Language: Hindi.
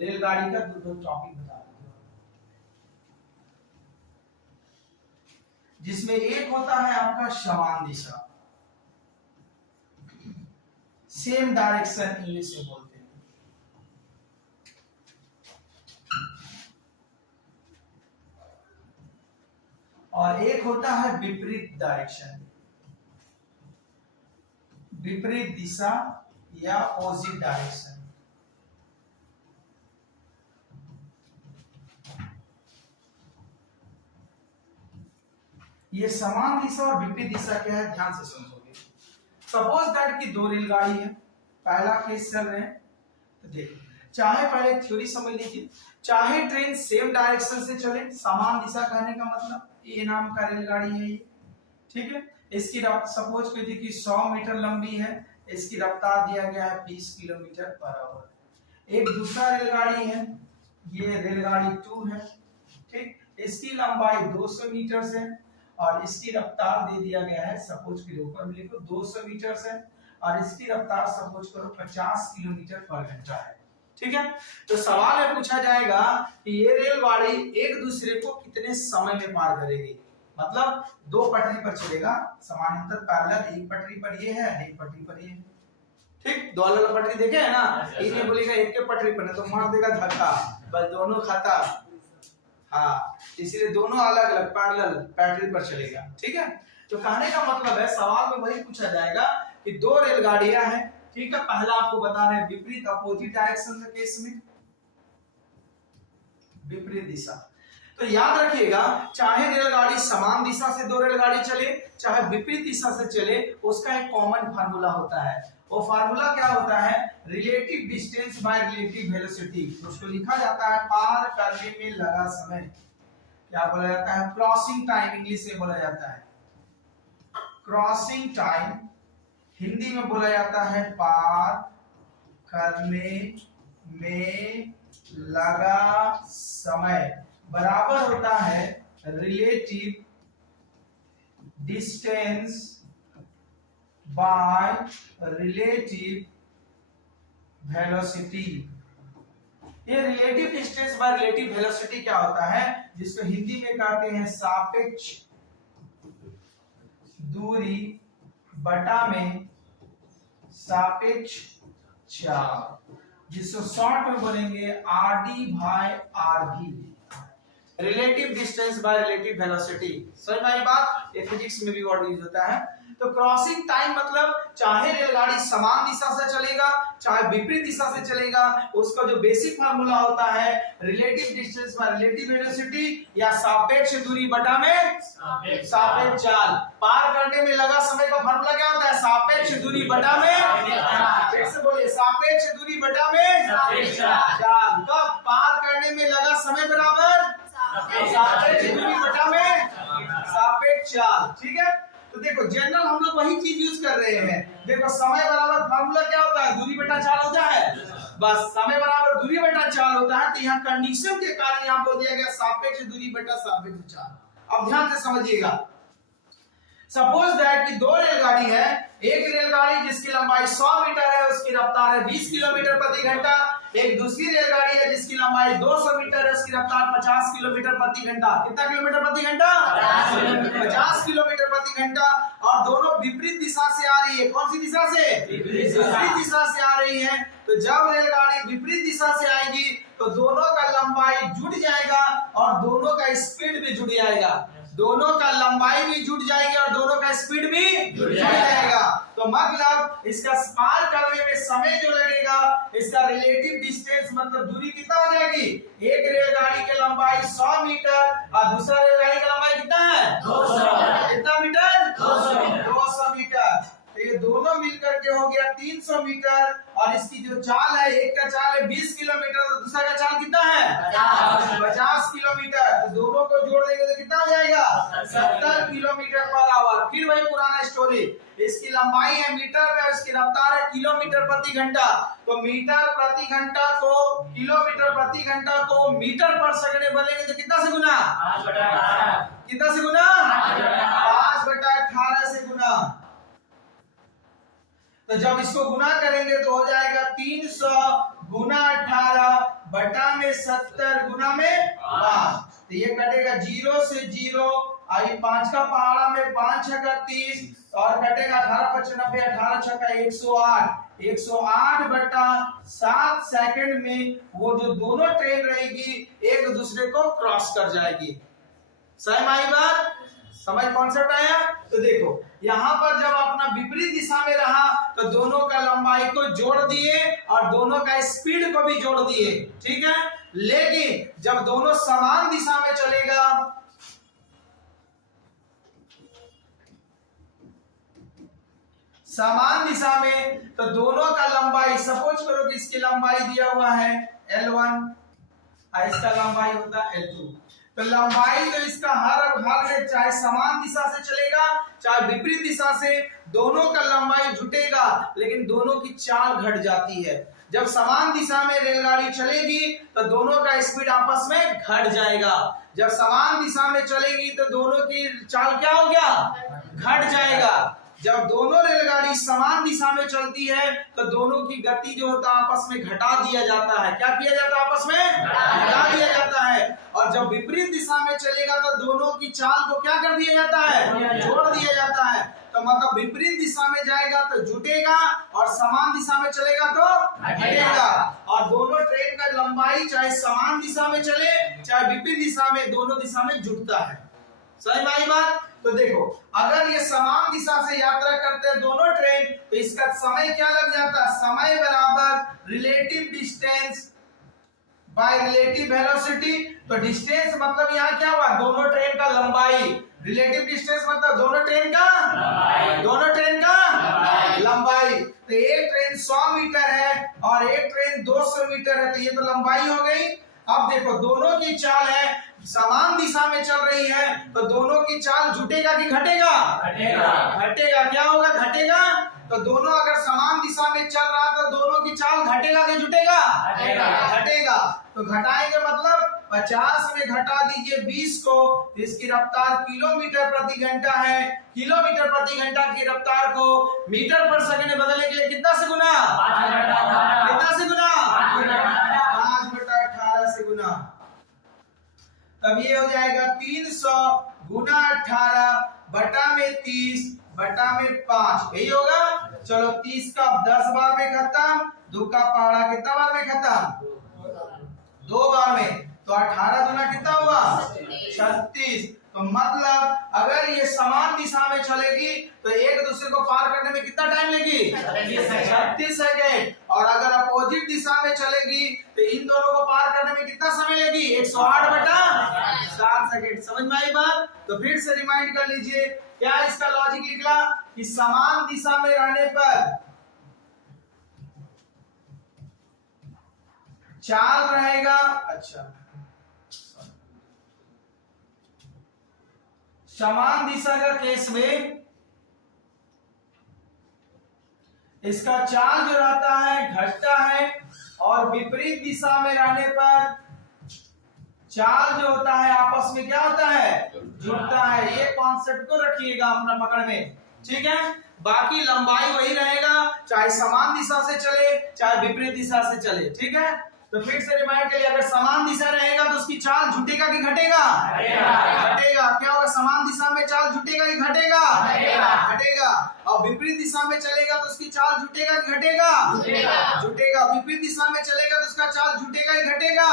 रेलगाड़ी का दो टॉपिक बता देता हूं, जिसमें एक होता है आपका समान दिशा, सेम डायरेक्शन इंग्लिश में बोलते हैं, और एक होता है विपरीत डायरेक्शन, विपरीत दिशा या अपोजिट डायरेक्शन। ये समान दिशा और विपरीत दिशा क्या है ध्यान से समझोगे। सपोज दैट कि दो रेलगाड़ी है, पहला केस चल रहे हैं, तो देखो चाहे पहले थ्योरी समझ लीजिए, चाहे ट्रेन सेम डायरेक्शन से चले, समान दिशा कहने का मतलब ए नाम का रेलगाड़ी है ये, ठीक है, इसकी सपोज कीजिए कि 100 मीटर लंबी है, इसकी रफ्तार दिया गया है 20 किलोमीटर पर आवर। एक दूसरा रेलगाड़ी है, ये रेलगाड़ी 2 है, ठीक, इसकी लंबाई 200 मीटर है और इसकी रफ्तार दे दिया गया है, सपोज के ऊपर में लिखो 200 मीटर है और इसकी रफ्तार सपोज करो 50 किलोमीटर पर घंटा है, ठीक है। तो सवाल है पूछा जाएगा कि ये रेलगाड़ी एक दूसरे को कितने समय में पार करेगी, मतलब दो पटरी पर चलेगा समानांतर पैरेलल, एक पटरी पर ये है, एक पटरी पर ये है, ठीक, दो अलग पटरी देखे है ना, ये बोलेगा एक के पटरी पर तो मार देगा धक्का, बस दोनों खाता, हाँ, इसलिए दोनों अलग अलग पैरेलल पटरी पर चलेगा, ठीक है। तो कहने का मतलब है सवाल में वही पूछा जाएगा कि दो रेलगाड़ियां हैं, ठीक है, पहला आपको बता रहे हैं विपरीत अपोजिट डायरेक्शन के केस में विपरीत दिशा। तो याद रखिएगा चाहे रेलगाड़ी समान दिशा से दो रेलगाड़ी चले, चाहे विपरीत दिशा से चले, उसका एक कॉमन फार्मूला होता है, वो फार्मूला क्या होता है, relative distance by relative velocity, उसको लिखा जाता है पार करने में लगा समय, क्या बोला जाता है, क्रॉसिंग टाइम इंग्लिश में बोला जाता है, क्रॉसिंग टाइम हिंदी में बोला जाता है पार करने में लगा समय, बराबर होता है relative distance by relative velocity. ये relative distance by relative velocity क्या होता है, जिसको हिंदी में कहते हैं सापेक्ष दूरी बटा में सापेक्ष चाल, जिसको शॉर्ट में बोलेंगे RD by RV, relative distance by relative velocity. समझ में आई बात, ये फिजिक्स में भी वर्ड यूज होता है। तो क्रॉसिंग टाइम मतलब चाहे रेलगाड़ी समान दिशा से चलेगा चाहे विपरीत दिशा से चलेगा, उसका जो बेसिक फार्मूला होता है relative distance by relative velocity या सापेक्ष दूरी बटा में सापेक्ष चाल। पार करने में लगा समय का फार्मूला क्या होता है, सापेक्ष दूरी बटा में, फिर से बोलिए सापेक्ष दूरी बटा में सापेक्ष चाल। कब पार करने में लगा समय बराबर सापेक्ष दूरी बटा में सापेक्ष चाल, ठीक है। तो देखो जनरल हम लोग वही चीज यूज कर रहे हैं, देखो समय बराबर फार्मूला क्या होता है, दूरी बटा चाल होता है, बस समय बराबर दूरी बटा चाल होता है, तो यहाँ कंडीशन के कारण यहाँ बोल दिया गया सापेक्ष दूरी बटा सापेक्ष चाल। अब ध्यान से समझिएगा, सपोज दैट कि दो रेलगाड़ी है, एक रेलगाड़ी जिसकी लंबाई 100 मीटर है, उसकी रफ्तार है 20 किलोमीटर प्रति घंटा, एक दूसरी रेलगाड़ी है जिसकी लंबाई 200 मीटर है, उसकी रफ्तार 50 किलोमीटर प्रति घंटा। कितना किलोमीटर प्रति घंटा, 50 किलोमीटर प्रति घंटा, और दोनों विपरीत दिशा से आ रही है। कौन सी दिशा से, विपरीत दिशा से आ रही है। तो जब रेलगाड़ी विपरीत दिशा से आएगी तो दोनों का लंबाई जुड़ जाएगा और दोनों का स्पीड भी जुड़ जाएगा, दोनों का लंबाई भी जुड़ जाएगी और दोनों का स्पीड भी जुड़ जाएगा। तो मतलब इसका पार करने में समय जो लगेगा, इसका रिलेटिव डिस्टेंस मतलब दूरी कितना हो जाएगी, एक रेलगाड़ी की लंबाई 100 मीटर और दूसरा रेलगाड़ी की लंबाई कितना है 200, कितना मीटर 200 मीटर। तो ये दोनों मिलकर के हो गया 300 मीटर, और इसकी जो चाल है, एक का चाल है 20 किलोमीटर और दूसरा का चाल कितना है 50 किलोमीटर। तो दोनों को जोड़ देंगे तो कितना हो जाएगा 70 किलोमीटर पर आवर। फिर वही पुराना स्टोरी, इसकी लंबाई है मीटर में, इसकी रफ्तार है किलोमीटर प्रति घंटा। तो मीटर प्रति घंटा को किलोमीटर प्रति घंटा को मीटर पर सेकंड बोलेंगे तो कितना से गुना, कितना से गुना, 5/18 से गुना। तो जब इसको गुना करेंगे तो हो जाएगा 300 गुना 18 बटा में 70 गुना में 5, तो ये कटेगा 0 से 0, और 5 का पहाड़ा में 5 छक्का 30, और कटेगा 18 × 95, 18 छक्का 108, 108 बटा 7 सेकंड में वो जो दोनों ट्रेन रहेगी एक दूसरे को क्रॉस कर जाएगी। सही माई बात, समझ कॉन्सेप्ट आया? तो देखो यहाँ पर जब अपना विपरीत दिशा में रहा तो दोनों का लंबाई को जोड़ दिए और दोनों का स्पीड को भी जोड़ दिए, ठीक है। लेकिन जब दोनों समान दिशा में चलेगा, समान दिशा में, तो दोनों का लंबाई, सपोज करो कि इसकी लंबाई दिया हुआ है L1 और इसका लंबाई होता है L2, तो लंबाई तो इसका हर में चाहे समान दिशा से चलेगा चाहे विपरीत दिशा से, दोनों का लंबाई जुटेगा, लेकिन दोनों की चाल घट जाती है। जब समान दिशा में रेलगाड़ी चलेगी तो दोनों का स्पीड आपस में घट जाएगा, जब समान दिशा में चलेगी तो दोनों की चाल क्या हो गया, घट जाएगा। जब दोनों रेलगाड़ी समान दिशा में चलती है तो दोनों की गति जो होता है आपस में घटा दिया जाता है। क्या किया जाता है, आपस में घटा दिया जाता है। और जब विपरीत दिशा में चलेगा तो दोनों की चाल को क्या कर दिया जाता है, जोड़ दिया जाता है। तो मतलब विपरीत दिशा में जाएगा तो जुटेगा और समान दिशा में चलेगा तो घटेगा। और दोनों ट्रेन का लंबाई चाहे समान दिशा में चले चाहे विपरीत दिशा में, दोनों दिशा में जुटता है। सही भाई बात। तो देखो अगर ये समान दिशा से यात्रा करते हैं दोनों ट्रेन, तो इसका समय क्या लग जाता है, समय बराबर relative distance by relative velocity. तो डिस्टेंस मतलब यहाँ क्या हुआ, दोनों ट्रेन का लंबाई, रिलेटिव डिस्टेंस मतलब दोनों ट्रेन का लंबाई। तो एक ट्रेन 100 मीटर है और एक ट्रेन 200 मीटर है, तो ये तो लंबाई हो गई। अब देखो दोनों की चाल है, समान दिशा में चल रही है, तो दोनों की चाल जुटेगा कि घटेगा, घटेगा। क्या होगा, घटेगा। तो दोनों अगर समान दिशा में चल रहा तो दोनों की चाल घटेगा कि जुटेगा, घटेगा। तो घटाएंगे मतलब 50 में घटा दीजिए 20 को, तो इसकी रफ्तार किलोमीटर प्रति घंटा है। किलोमीटर प्रति घंटा की रफ्तार को मीटर पर सेकंड में बदलने के लिए कितना से गुना, कितना से गुना, 5/18 से गुना। तब ये हो जाएगा 300 गुना 18 बटा में 30 बटा में 5, यही होगा। चलो 30 का 10 बार में खत्म, 2 का पहाड़ा कितना बार में खत्म, 2 बार में। तो 18 गुना कितना हुआ, 36। तो मतलब अगर ये समान दिशा में चलेगी तो एक दूसरे को पार करने में कितना टाइम लेगी, 36 सेकेंड। और अगर अपोजिट दिशा में चलेगी तो इन दोनों को पार करने में कितना समय लेगी, 108/7 सेकेंड। समझ में आई बात। तो फिर से रिमाइंड कर लीजिए, क्या इसका लॉजिक निकला कि समान दिशा में रहने पर चाल रहेगा, अच्छा समान दिशा का केस में इसका चाल जो रहता है घटता है, और विपरीत दिशा में रहने पर चाल जो होता है आपस में क्या होता है, जुड़ता है। ये कॉन्सेप्ट को रखिएगा अपना पकड़ में, ठीक है। बाकी लंबाई वही रहेगा, चाहे समान दिशा से चले चाहे विपरीत दिशा से चले, ठीक है। तो फिर से रिमाइंड के लिए, अगर समान दिशा रहेगा तो उसकी चाल जुटेगा कि घटेगा, घटेगा। क्या होगा, समान दिशा में चाल जुटेगा कि घटेगा, घटेगा। और विपरीत दिशा में चलेगा तो उसकी चाल जुटेगा कि घटेगा, जुटेगा। विपरीत दिशा में चलेगा तो उसका चाल जुटेगा कि घटेगा,